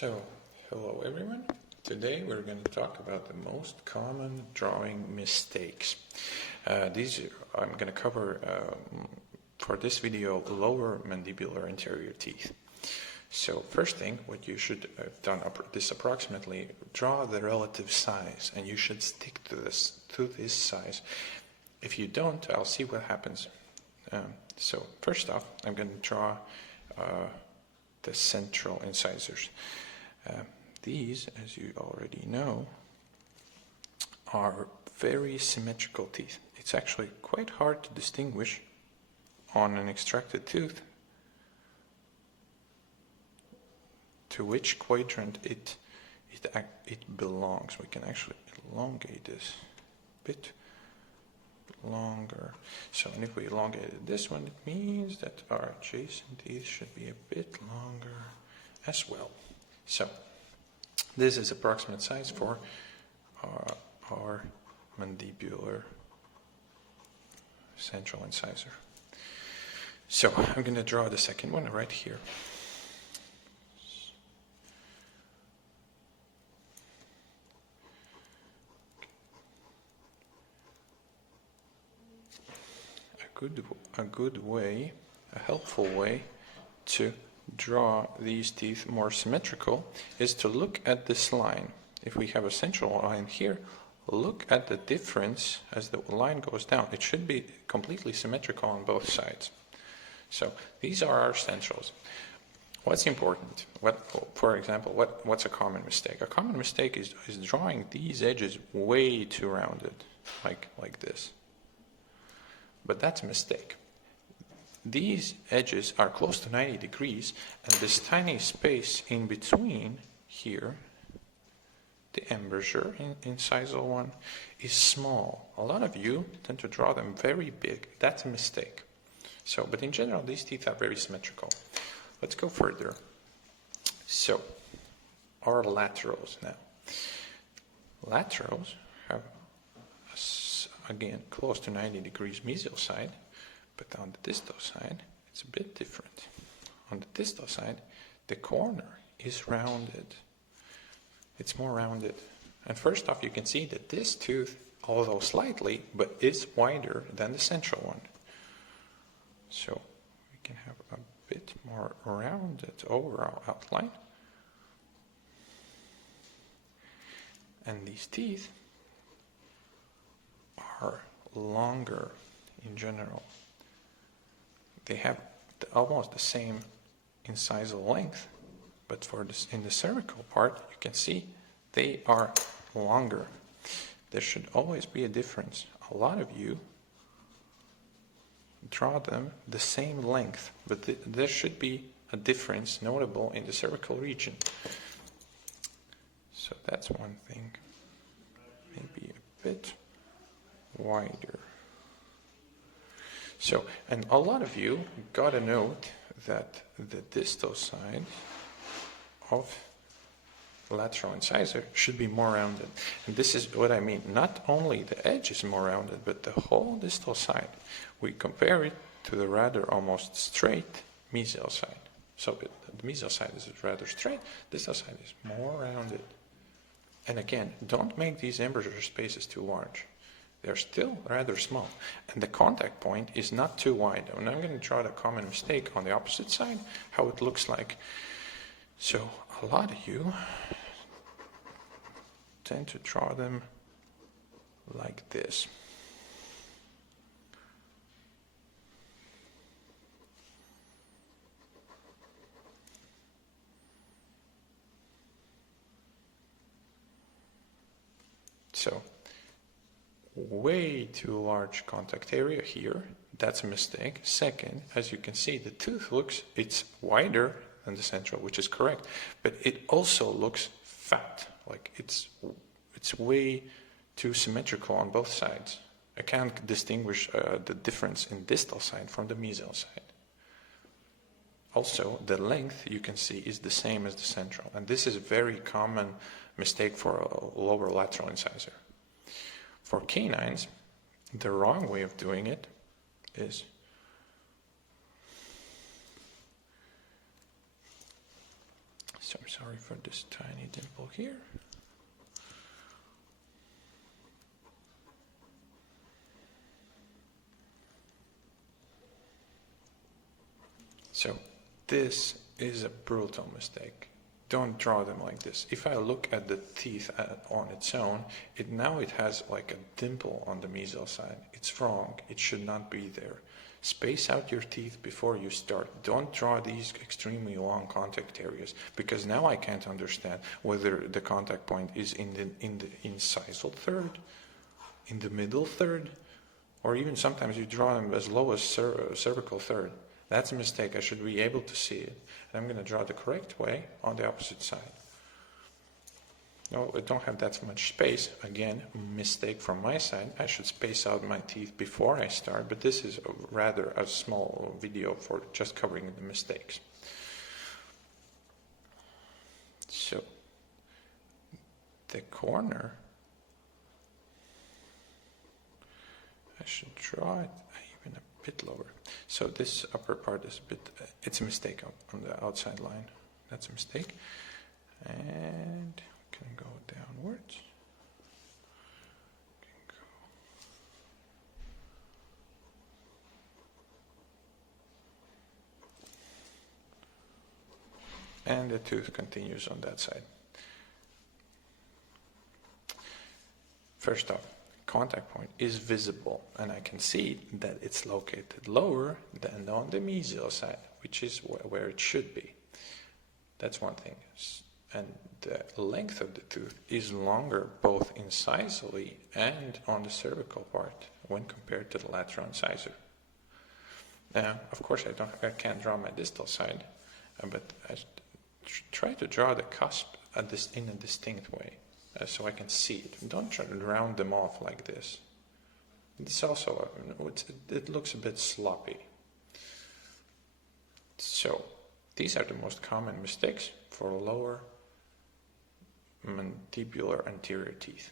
So, hello everyone. Today we're going to talk about the most common drawing mistakes. I'm going to cover for this video lower mandibular anterior teeth. So first thing, what you should have done this approximately, draw the relative size, and you should stick to this size. If you don't, I'll see what happens. So first off, I'm going to draw the central incisors. These, as you already know, are very symmetrical teeth. It's actually quite hard to distinguish on an extracted tooth to which quadrant it belongs. We can actually elongate this a bit longer. So, and if we elongated this one, it means that our adjacent teeth should be a bit longer as well. So, this is approximate size for our mandibular central incisor. So, I'm going to draw the second one right here. A helpful way to draw these teeth more symmetrical is to look at this line. If we have a central line here, look at the difference as the line goes down. It should be completely symmetrical on both sides. So these are our centrals. What's important? For example, what's a common mistake? A common mistake is drawing these edges way too rounded, like this. But that's a mistake. These edges are close to 90 degrees, and this tiny space in between here, the embouchure in incisal one, is small. A lot of you tend to draw them very big. That's a mistake. So, but in general, these teeth are very symmetrical. Let's go further. So, our laterals now. Laterals have, again, close to 90 degrees mesial side. But on the distal side, it's a bit different. On the distal side, the corner is rounded. It's more rounded. And first off, you can see that this tooth, although slightly, but is wider than the central one. So we can have a bit more rounded overall outline. And these teeth are longer in general. They have almost the same incisal length, but in the cervical part, you can see they are longer. There should always be a difference. A lot of you draw them the same length, but there should be a difference notable in the cervical region. So that's one thing. Maybe a bit wider. So, and a lot of you got to note that the distal side of lateral incisor should be more rounded. And this is what I mean. Not only the edge is more rounded, but the whole distal side. We compare it to the rather almost straight mesial side. So the mesial side is rather straight, distal side is more rounded. And again, don't make these embouchure spaces too large. They're still rather small, and the contact point is not too wide. And I'm going to draw the common mistake on the opposite side, how it looks like. So a lot of you tend to draw them like this. So way too large contact area here. That's a mistake. Second, as you can see, the tooth it's wider than the central, which is correct, but it also looks fat. Like it's way too symmetrical on both sides. I can't distinguish the difference in distal side from the mesial side. Also, the length you can see is the same as the central, and this is a very common mistake for a lower lateral incisor. For canines, the wrong way of doing it is So I'm sorry for this tiny dimple here. So this is a brutal mistake. Don't draw them like this. If I look at the teeth on its own, now it has like a dimple on the mesial side. It's wrong. It should not be there. Space out your teeth before you start. Don't draw these extremely long contact areas, because now I can't understand whether the contact point is in the incisal third, in the middle third, or even sometimes you draw them as low as cervical third. That's a mistake. I should be able to see it. And I'm going to draw the correct way on the opposite side. No, I don't have that much space. Again, mistake from my side. I should space out my teeth before I start, but this is rather a small video for just covering the mistakes. So, the corner, I should draw it even a bit lower. So this upper part is a bit, it's a mistake on the outside line. That's a mistake. And we can go downwards. And the tooth continues on that side. First off, contact point is visible, and I can see that it's located lower than on the mesial side, which is where it should be. That's one thing. And the length of the tooth is longer both incisally and on the cervical part when compared to the lateral incisor. Now, of course, I can't draw my distal side, but I try to draw the cusp in a distinct way. So I can see it. Don't try to round them off like this. It's also, it looks a bit sloppy. So, these are the most common mistakes for lower mandibular anterior teeth.